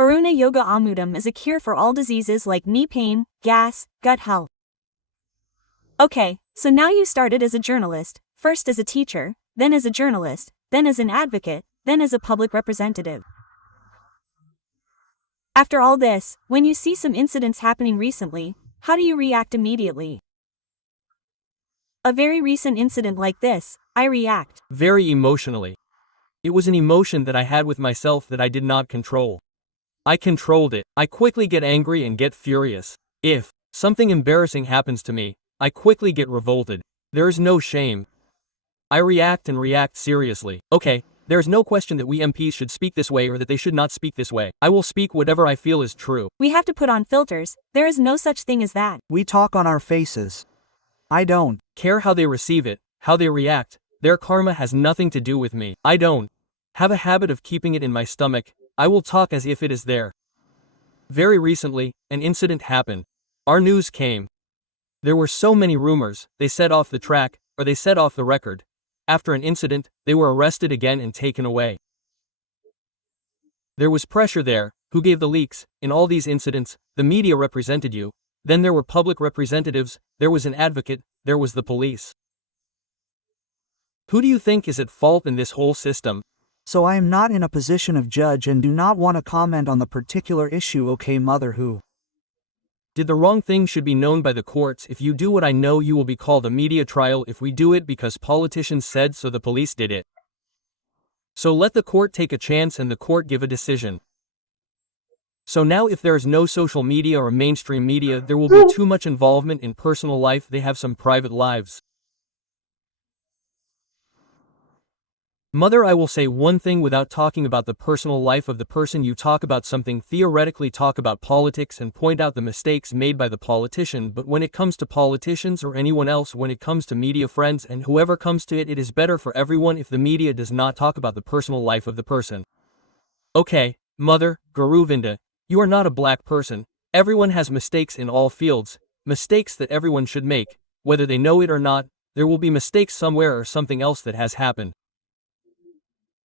Aruna Yoga Amudam is a cure for all diseases like knee pain, gas, gut health. Okay, so now you started as a journalist, first as a teacher, then as a journalist, then as an advocate, then as a public representative. After all this, when you see some incidents happening recently, how do you react immediately? A very recent incident like this, I react very emotionally. It was an emotion that I had with myself that I did not control. I controlled it. I quickly get angry and get furious. If something embarrassing happens to me, I quickly get revolted. There is no shame. I react and react seriously. Okay, there is no question that we MPs should speak this way or that they should not speak this way. I will speak whatever I feel is true. We have to put on filters. There is no such thing as that. We talk on our faces. I don't care how they receive it, how they react. Their karma has nothing to do with me. I don't have a habit of keeping it in my stomach. I will talk as if it is there. Very recently, an incident happened. Our news came. There were so many rumors, they said off the track, or they said off the record. After an incident, they were arrested again and taken away. There was pressure there. Who gave the leaks? In all these incidents, the media represented you. Then there were public representatives, there was an advocate, there was the police. Who do you think is at fault in this whole system? So I am not in a position of judge and do not want to comment on the particular issue. Okay, mother who did the wrong thing should be known by the courts. If you do what I know, you will be called a media trial. If we do it because politicians said so, the police did it. So let the court take a chance and the court give a decision. So now if there is no social media or mainstream media, there will be too much involvement in personal life. They have some private lives. Mother, I will say one thing without talking about the personal life of the person. You talk about something, theoretically talk about politics and point out the mistakes made by the politician, but when it comes to politicians or anyone else, when it comes to media friends and whoever comes to it, it is better for everyone if the media does not talk about the personal life of the person. Okay, Mother, Garuvinda, you are not a black person. Everyone has mistakes in all fields, mistakes that everyone should make, whether they know it or not. There will be mistakes somewhere or something else that has happened.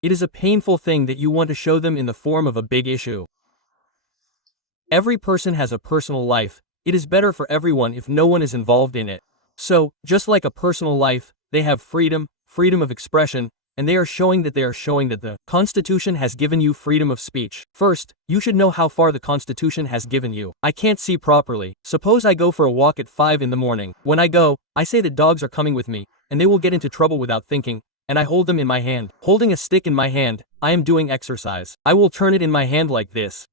It is a painful thing that you want to show them in the form of a big issue. Every person has a personal life. It is better for everyone if no one is involved in it. So, just like a personal life, they have freedom of expression, and they are showing that the Constitution has given you freedom of speech. First, you should know how far the Constitution has given you. I can't see properly. Suppose I go for a walk at 5 in the morning. When I go, I say that dogs are coming with me, and they will get into trouble without thinking, and I hold them in my hand. Holding a stick in my hand, I am doing exercise. I will turn it in my hand like this.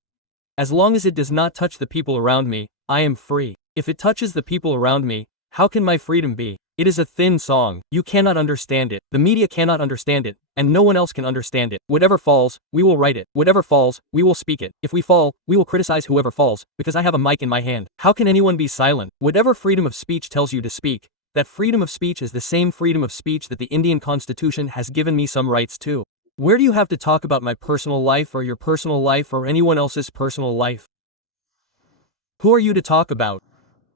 As long as it does not touch the people around me, I am free. If it touches the people around me, how can my freedom be? It is a thin song. You cannot understand it. The media cannot understand it, and no one else can understand it. Whatever falls, we will write it. Whatever falls, we will speak it. If we fall, we will criticize whoever falls, because I have a mic in my hand. How can anyone be silent? Whatever freedom of speech tells you to speak, that freedom of speech is the same freedom of speech that the Indian Constitution has given me some rights to. Where do you have to talk about my personal life or your personal life or anyone else's personal life? Who are you to talk about?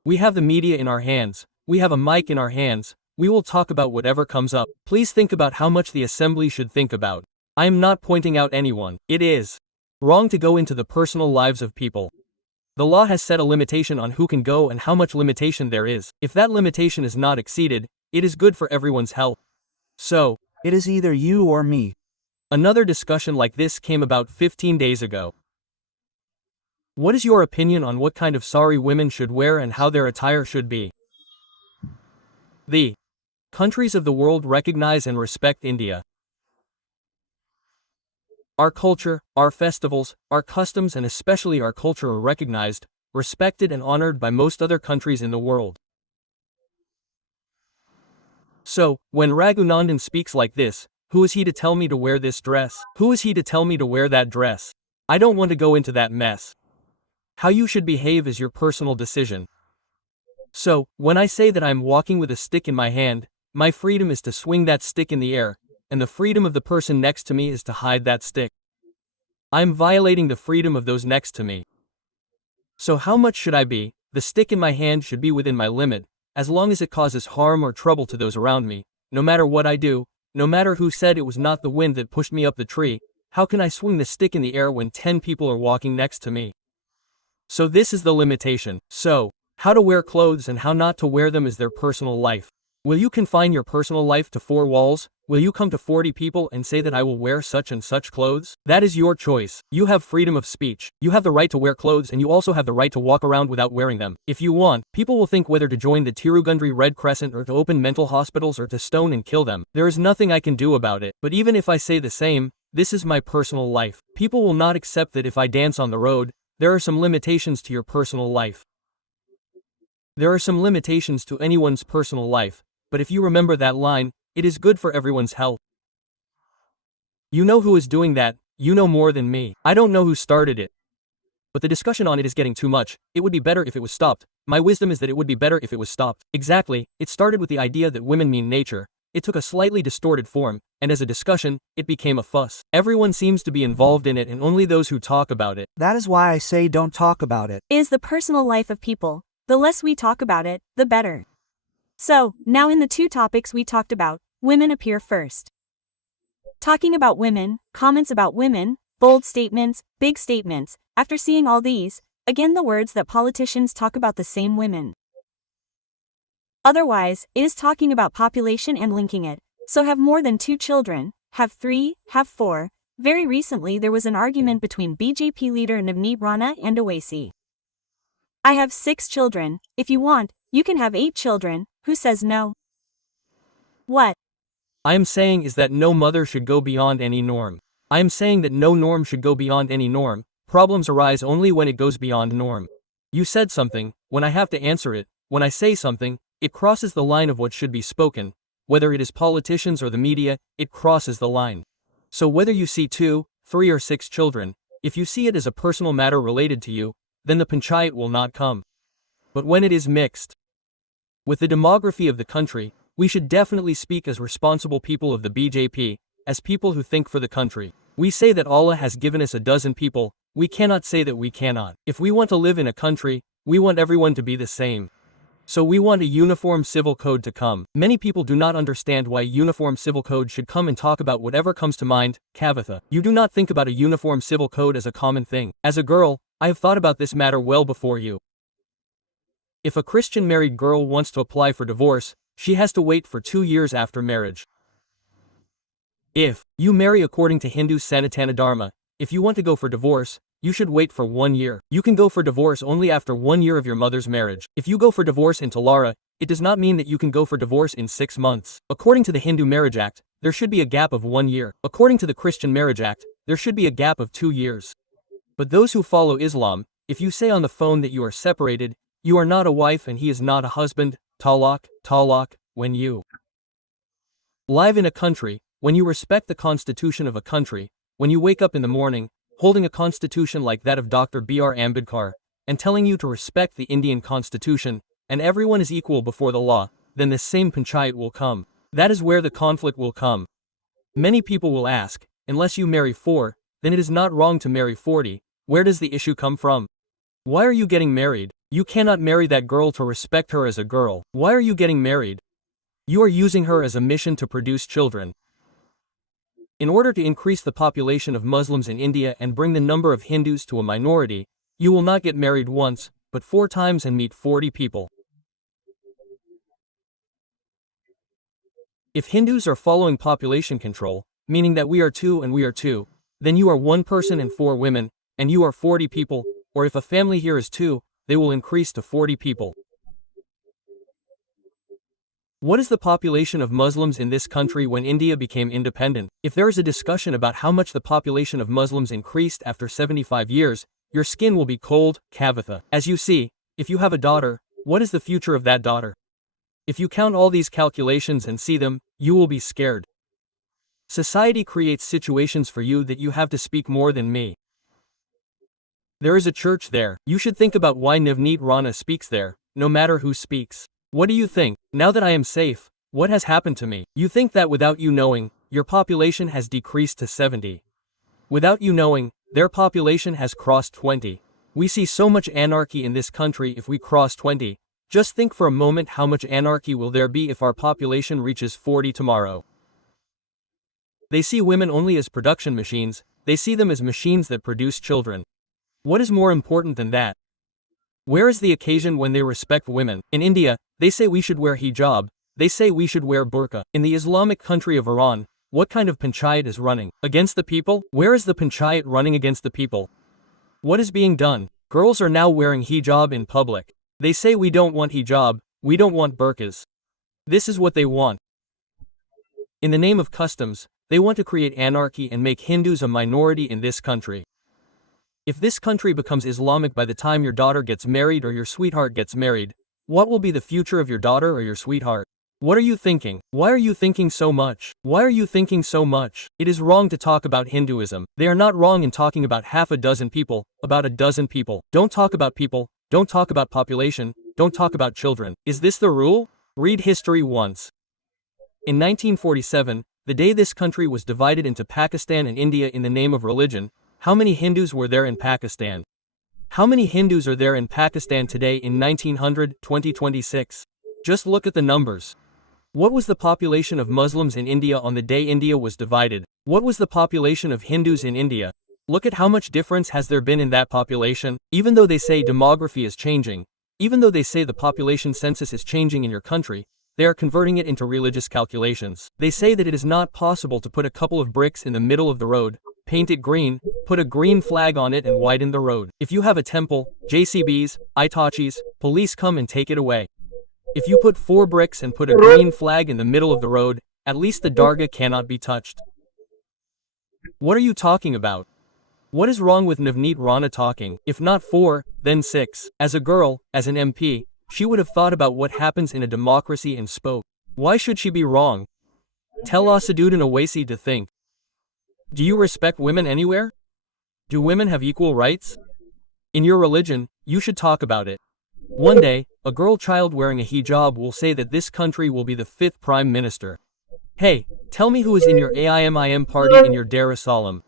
We have the media in our hands. We have a mic in our hands. We will talk about whatever comes up. Please think about how much the assembly should think about. I am not pointing out anyone. It is wrong to go into the personal lives of people. The law has set a limitation on who can go and how much limitation there is. If that limitation is not exceeded, it is good for everyone's health. So, it is either you or me. Another discussion like this came about 15 days ago. What is your opinion on what kind of sari women should wear and how their attire should be? The countries of the world recognize and respect India. Our culture, our festivals, our customs and especially our culture are recognized, respected and honored by most other countries in the world. So, when Raghunandan speaks like this, who is he to tell me to wear this dress? Who is he to tell me to wear that dress? I don't want to go into that mess. How you should behave is your personal decision. So, when I say that I'm walking with a stick in my hand, my freedom is to swing that stick in the air, and the freedom of the person next to me is to hide that stick. I'm violating the freedom of those next to me. So how much should I be? The stick in my hand should be within my limit, as long as it causes harm or trouble to those around me. No matter what I do, no matter who said it was not the wind that pushed me up the tree, How can I swing the stick in the air when 10 people are walking next to me? So this is the limitation. So, how to wear clothes and how not to wear them is their personal life. Will you confine your personal life to 4 walls? Will you come to 40 people and say that I will wear such and such clothes? That is your choice. You have freedom of speech. You have the right to wear clothes and you also have the right to walk around without wearing them. If you want, people will think whether to join the Tirugandri Red Crescent or to open mental hospitals or to stone and kill them. There is nothing I can do about it. But even if I say the same, this is my personal life. People will not accept that if I dance on the road. There are some limitations to your personal life. There are some limitations to anyone's personal life. But if you remember that line, it is good for everyone's health. You know who is doing that, you know more than me. I don't know who started it. But the discussion on it is getting too much. It would be better if it was stopped. My wisdom is that it would be better if it was stopped. Exactly, it started with the idea that women mean nature. It took a slightly distorted form, and as a discussion, it became a fuss. Everyone seems to be involved in it and only those who talk about it. That is why I say don't talk about it. Is the personal life of people. The less we talk about it, the better. So, now in the 2 topics we talked about, women appear first. Talking about women, comments about women, bold statements, big statements. After seeing all these, again the words that politicians talk about the same women. Otherwise, it is talking about population and linking it. So have more than 2 children, have 3, have 4. Very recently there was an argument between BJP leader Navneet Rana and Owaisi. I have 6 children, if you want, you can have 8 children, who says no? What I am saying is that no mother should go beyond any norm. I am saying that no norm should go beyond any norm. Problems arise only when it goes beyond norm. You said something, when I have to answer it, when I say something, it crosses the line of what should be spoken. Whether it is politicians or the media, it crosses the line. So whether you see 2, 3 or 6 children, if you see it as a personal matter related to you, then the panchayat will not come. But when it is mixed with the demography of the country, we should definitely speak as responsible people of the BJP, as people who think for the country. We say that Allah has given us a dozen people, we cannot say that we cannot. If we want to live in a country, we want everyone to be the same. So we want a uniform civil code to come. Many people do not understand why uniform civil code should come and talk about whatever comes to mind. Kavatha. You do not think about a uniform civil code as a common thing. As a girl, I have thought about this matter well before you. If a Christian married girl wants to apply for divorce, she has to wait for 2 years after marriage. If you marry according to Hindu Sanatana Dharma, if you want to go for divorce, you should wait for 1 year. You can go for divorce only after 1 year of your mother's marriage. If you go for divorce in Talara, it does not mean that you can go for divorce in 6 months. According to the Hindu Marriage Act, there should be a gap of 1 year. According to the Christian Marriage Act, there should be a gap of 2 years. But those who follow Islam, if you say on the phone that you are separated, you are not a wife and he is not a husband, talaq, when you live in a country, when you respect the constitution of a country, when you wake up in the morning, holding a constitution like that of Dr. B.R. Ambedkar, and telling you to respect the Indian constitution, and everyone is equal before the law, then the same panchayat will come. That is where the conflict will come. Many people will ask, unless you marry 4, then it is not wrong to marry 40, where does the issue come from? Why are you getting married? You cannot marry that girl to respect her as a girl. Why are you getting married? You are using her as a mission to produce children. In order to increase the population of Muslims in India and bring the number of Hindus to a minority, you will not get married once, but 4 times and meet 40 people. If Hindus are following population control, meaning that we are 2 and we are 2, then you are 1 person and 4 women, and you are 40 people, or if a family here is 2, they will increase to 40 people. What is the population of Muslims in this country when India became independent? If there is a discussion about how much the population of Muslims increased after 75 years, your skin will be cold, Kavatha. As you see, if you have a daughter, what is the future of that daughter? If you count all these calculations and see them, you will be scared. Society creates situations for you that you have to speak more than me. There is a church there. You should think about why Navneet Rana speaks there, no matter who speaks. What do you think? Now that I am safe, what has happened to me? You think that without you knowing, your population has decreased to 70. Without you knowing, their population has crossed 20. We see so much anarchy in this country if we cross 20. Just think for a moment how much anarchy will there be if our population reaches 40 tomorrow. They see women only as production machines, they see them as machines that produce children. What is more important than that? Where is the occasion when they respect women? In India, they say we should wear hijab, they say we should wear burqa. In the Islamic country of Iran, what kind of panchayat is running? Against the people? Where is the panchayat running against the people? What is being done? Girls are now wearing hijab in public. They say we don't want hijab, we don't want burqas. This is what they want. In the name of customs, they want to create anarchy and make Hindus a minority in this country. If this country becomes Islamic by the time your daughter gets married or your sweetheart gets married, what will be the future of your daughter or your sweetheart? What are you thinking? Why are you thinking so much? Why are you thinking so much? It is wrong to talk about Hinduism. They are not wrong in talking about half a dozen people, about a dozen people. Don't talk about people, don't talk about population, don't talk about children. Is this the rule? Read history once. In 1947, the day this country was divided into Pakistan and India in the name of religion, how many Hindus were there in Pakistan? How many Hindus are there in Pakistan today in 2026? Just look at the numbers. What was the population of Muslims in India on the day India was divided? What was the population of Hindus in India? Look at how much difference has there been in that population. Even though they say demography is changing, even though they say the population census is changing in your country, they are converting it into religious calculations. They say that it is not possible to put a couple of bricks in the middle of the road, paint it green, put a green flag on it and widen the road. If you have a temple, JCBs, Itachis, police come and take it away. If you put 4 bricks and put a green flag in the middle of the road, at least the dargah cannot be touched. What are you talking about? What is wrong with Navneet Rana talking? If not 4, then 6. As a girl, as an MP, she would have thought about what happens in a democracy and spoke. Why should she be wrong? Tell Asaduddin Owaisi to think. Do you respect women anywhere? Do women have equal rights? In your religion, you should talk about it. One day, a girl child wearing a hijab will say that this country will be the 5th prime minister. Hey, tell me who is in your AIMIM party in your Dar es Salaam.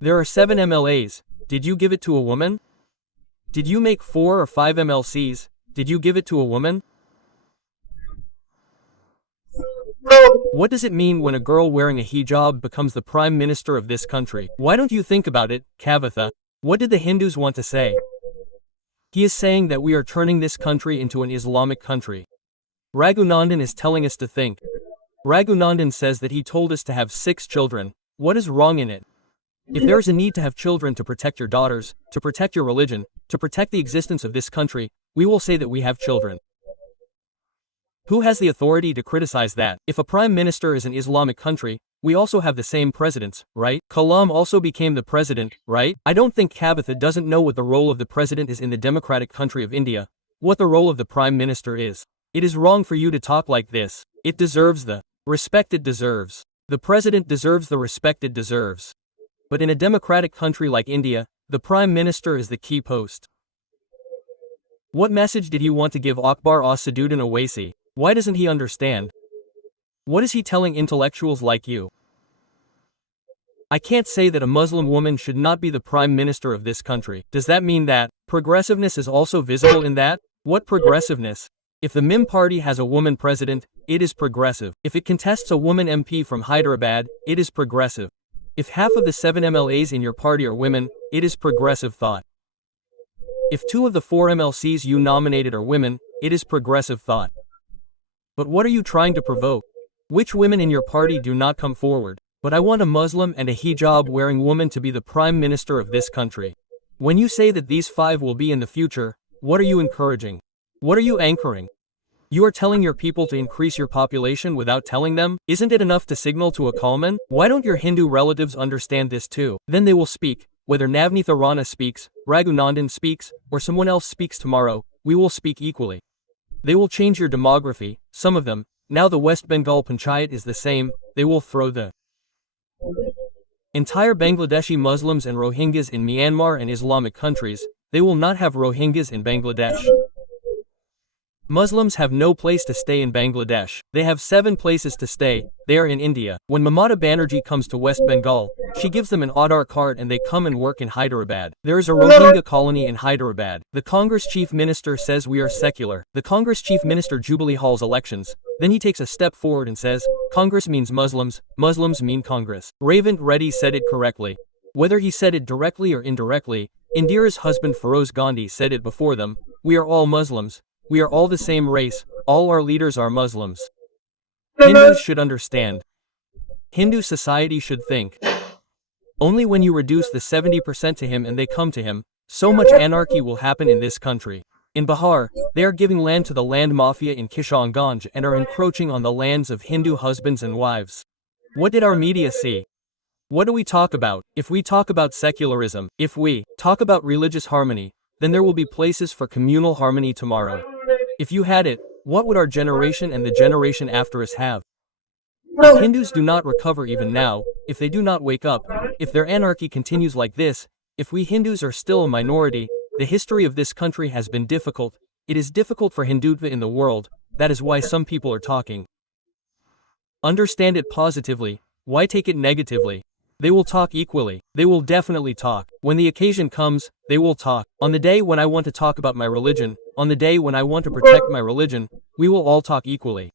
There are 7 MLAs, did you give it to a woman? Did you make 4 or 5 MLCs, did you give it to a woman? What does it mean when a girl wearing a hijab becomes the prime minister of this country? Why don't you think about it, Kavitha? What did the Hindus want to say? He is saying that we are turning this country into an Islamic country. Raghunandan is telling us to think. Raghunandan says that he told us to have 6 children. What is wrong in it? If there is a need to have children to protect your daughters, to protect your religion, to protect the existence of this country, we will say that we have children. Who has the authority to criticize that? If a prime minister is an Islamic country, we also have the same presidents, right? Kalam also became the president, right? I don't think Kavitha doesn't know what the role of the president is in the democratic country of India, what the role of the prime minister is. It is wrong for you to talk like this. It deserves the respect it deserves. The president deserves the respect it deserves. But in a democratic country like India, the prime minister is the key post. What message did he want to give Akbar Asaduddin Owaisi? Why doesn't he understand? What is he telling intellectuals like you? I can't say that a Muslim woman should not be the prime minister of this country. Does that mean that progressiveness is also visible in that? What progressiveness? If the MIM party has a woman president, it is progressive. If it contests a woman MP from Hyderabad, it is progressive. If half of the 7 MLAs in your party are women, it is progressive thought. If 2 of the 4 MLCs you nominated are women, it is progressive thought. But what are you trying to provoke? Which women in your party do not come forward? But I want a Muslim and a hijab-wearing woman to be the prime minister of this country. When you say that these 5 will be in the future, what are you encouraging? What are you anchoring? You are telling your people to increase your population without telling them? Isn't it enough to signal to a Kalman? Why don't your Hindu relatives understand this too? Then they will speak. Whether Navneet Rana speaks, Raghunandan speaks, or someone else speaks tomorrow, we will speak equally. They will change your demography, some of them. Now the West Bengal Panchayat is the same, they will throw the entire Bangladeshi Muslims and Rohingyas in Myanmar and Islamic countries, they will not have Rohingyas in Bangladesh. Muslims have no place to stay in Bangladesh. They have 7 places to stay. They are in India. When Mamata Banerjee comes to West Bengal, she gives them an Aadhaar card and they come and work in Hyderabad. There is a Rohingya colony in Hyderabad. The Congress chief minister says we are secular. The Congress chief minister Jubilee halls elections. Then he takes a step forward and says, Congress means Muslims, Muslims mean Congress. Ravint Reddy said it correctly. Whether he said it directly or indirectly, Indira's husband Feroz Gandhi said it before them, we are all Muslims. We are all the same race, all our leaders are Muslims. Hindus should understand. Hindu society should think. Only when you reduce the 70% to him and they come to him, so much anarchy will happen in this country. In Bihar, they are giving land to the land mafia in Kishanganj and are encroaching on the lands of Hindu husbands and wives. What did our media see? What do we talk about? If we talk about secularism, if we talk about religious harmony, then there will be places for communal harmony tomorrow. If you had it, what would our generation and the generation after us have? If Hindus do not recover even now, if they do not wake up, if their anarchy continues like this, if we Hindus are still a minority, the history of this country has been difficult. It is difficult for Hindutva in the world, that is why some people are talking. Understand it positively, why take it negatively? They will talk equally. They will definitely talk. When the occasion comes, they will talk. On the day when I want to talk about my religion, on the day when I want to protect my religion, we will all talk equally.